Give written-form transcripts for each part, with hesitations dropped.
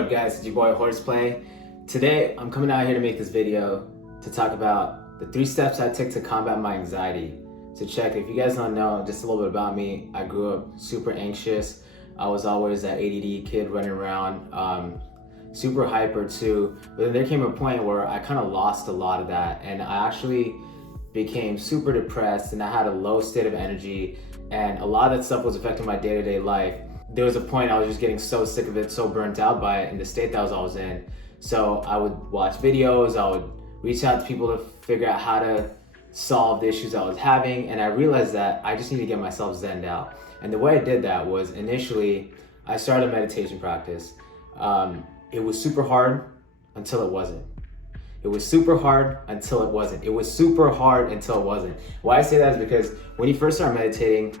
up guys, it's your boy Horseplay. Today I'm coming out here to make this video to talk about the 3 steps I took to combat my anxiety. So check, if you guys don't know just a little bit about me, I grew up super anxious. I was always that ADD kid running around, super hyper too. But then there came a point where I kind of lost a lot of that, and I actually became super depressed, and I had a low state of energy, and a lot of that stuff was affecting my day-to-day life. There was a point I was just getting so sick of it, so burnt out by it in the state that I was in. So I would watch videos, I would reach out to people to figure out how to solve the issues I was having, and I realized that I just need to get myself zen'd out. And the way I did that was, initially, I started a meditation practice. It was super hard until it wasn't. It was super hard until it wasn't. It was super hard until it wasn't. Why I say that is because when you first start meditating,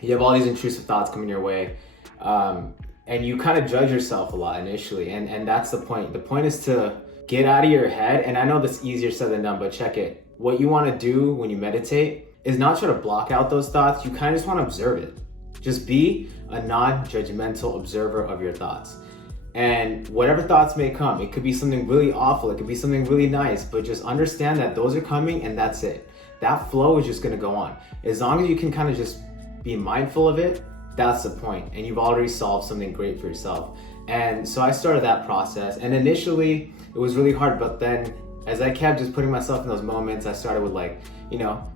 you have all these intrusive thoughts coming your way, and you kind of judge yourself a lot initially, and that's the point. The point is to get out of your head, and I know that's easier said than done, but check it. What you want to do when you meditate is not try to block out those thoughts. You kind of just want to observe it. Just be a non-judgmental observer of your thoughts. And whatever thoughts may come, it could be something really awful, it could be something really nice, but just understand that those are coming and that's it. That flow is just going to go on. As long as you can kind of just be mindful of it, that's the point, and you've already solved something great for yourself. And so I started that process, and initially it was really hard, but then as I kept just putting myself in those moments, I started with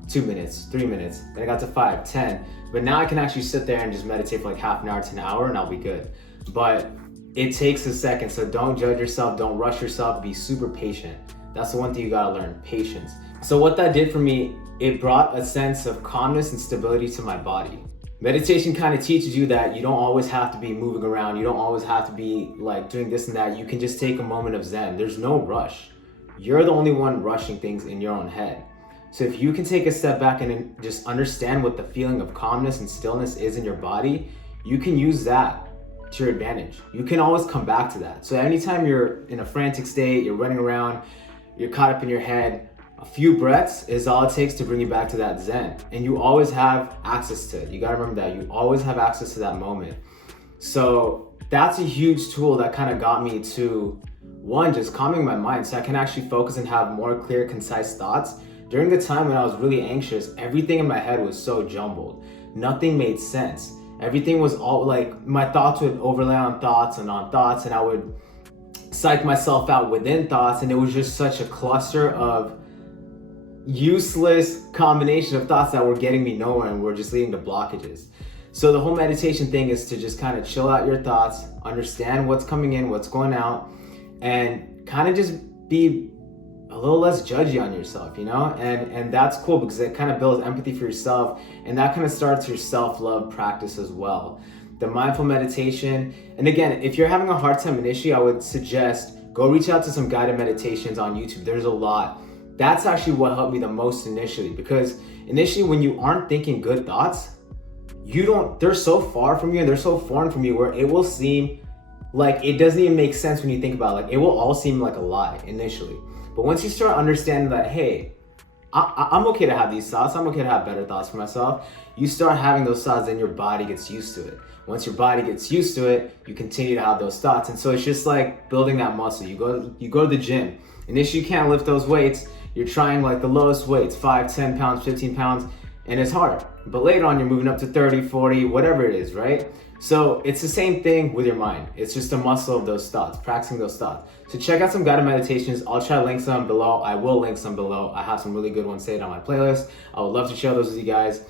2 minutes, 3 minutes, then I got to 5, 10, but now I can actually sit there and just meditate for half an hour to an hour and I'll be good. But it takes a second, so don't judge yourself, don't rush yourself, be super patient. That's the one thing you gotta learn, patience. So what that did for me, it brought a sense of calmness and stability to my body. Meditation kind of teaches you that you don't always have to be moving around, you don't always have to be doing this and that. You can just take a moment of zen. There's no rush. You're the only one rushing things in your own head. So if you can take a step back and just understand what the feeling of calmness and stillness is in your body, you can use that to your advantage. You can always come back to that. So anytime you're in a frantic state, you're running around, you're caught up in your head, a few breaths is all it takes to bring you back to that zen. And you always have access to it. You gotta remember that. You always have access to that moment. So that's a huge tool that kind of got me to, one, just calming my mind so I can actually focus and have more clear, concise thoughts. During the time when I was really anxious, everything in my head was so jumbled. Nothing made sense. Everything was all my thoughts would overlay on thoughts, and I would psych myself out within thoughts, and it was just such a cluster of useless combination of thoughts that were getting me nowhere and were just leading to blockages. So the whole meditation thing is to just kind of chill out your thoughts, understand what's coming in, what's going out, and kind of just be a little less judgy on yourself, and that's cool because it kind of builds empathy for yourself, and that kind of starts your self-love practice as well. The mindful meditation, and again, if you're having a hard time initially, I would suggest go reach out to some guided meditations on YouTube. There's a lot. That's actually what helped me the most initially, because initially when you aren't thinking good thoughts, they're so far from you and they're so foreign from you where it will seem like it doesn't even make sense when you think about it. It will all seem like a lie initially. But once you start understanding that, hey, I'm okay to have these thoughts, I'm okay to have better thoughts for myself, you start having those thoughts, then your body gets used to it. Once your body gets used to it, you continue to have those thoughts. And so it's just like building that muscle. You go to the gym. Initially you can't lift those weights. You're trying the lowest weights, 5, 10 pounds, 15 pounds, and it's hard. But later on, you're moving up to 30, 40, whatever it is, right? So it's the same thing with your mind. It's just a muscle of those thoughts, practicing those thoughts. So check out some guided meditations. I'll try to link some below. I will link some below. I have some really good ones saved on my playlist. I would love to share those with you guys.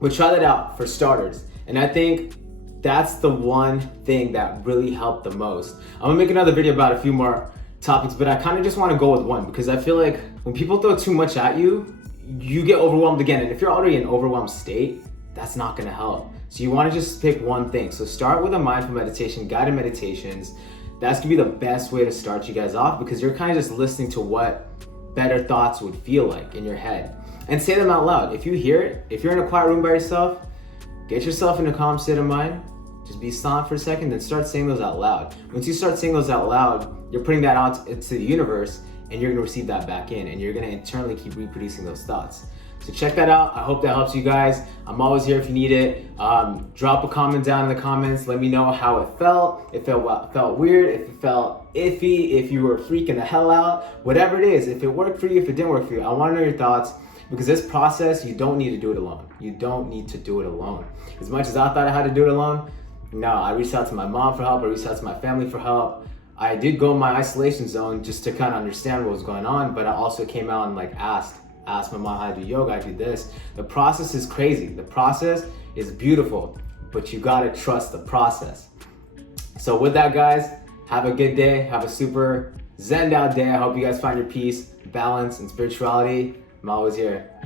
But try that out for starters. And I think that's the one thing that really helped the most. I'm gonna make another video about a few more topics, but I kind of just want to go with one because I feel like when people throw too much at you, you get overwhelmed again. And if you're already in an overwhelmed state, that's not going to help. So you want to just pick one thing. So start with a mindful meditation, guided meditations. That's going to be the best way to start you guys off because you're kind of just listening to what better thoughts would feel like in your head. And say them out loud. If you hear it, if you're in a quiet room by yourself, get yourself in a calm state of mind. Just be silent for a second, then start saying those out loud. Once you start saying those out loud, you're putting that out into the universe, and you're gonna receive that back in, and you're gonna internally keep reproducing those thoughts. So check that out. I hope that helps you guys. I'm always here if you need it. Drop a comment down in the comments. Let me know how it felt. If it felt weird, if it felt iffy, if you were freaking the hell out, whatever it is, if it worked for you, if it didn't work for you, I want to know your thoughts, because this process, you don't need to do it alone. You don't need to do it alone. As much as I thought I had to do it alone, no, I reached out to my mom for help. I reached out to my family for help. I did go in my isolation zone just to kind of understand what was going on, but I also came out and like asked my mom how to do yoga, I do this. The process is crazy. The process is beautiful, but you gotta trust the process. So with that, guys, have a good day. Have a super zen out day. I hope you guys find your peace, balance, and spirituality. I'm always here.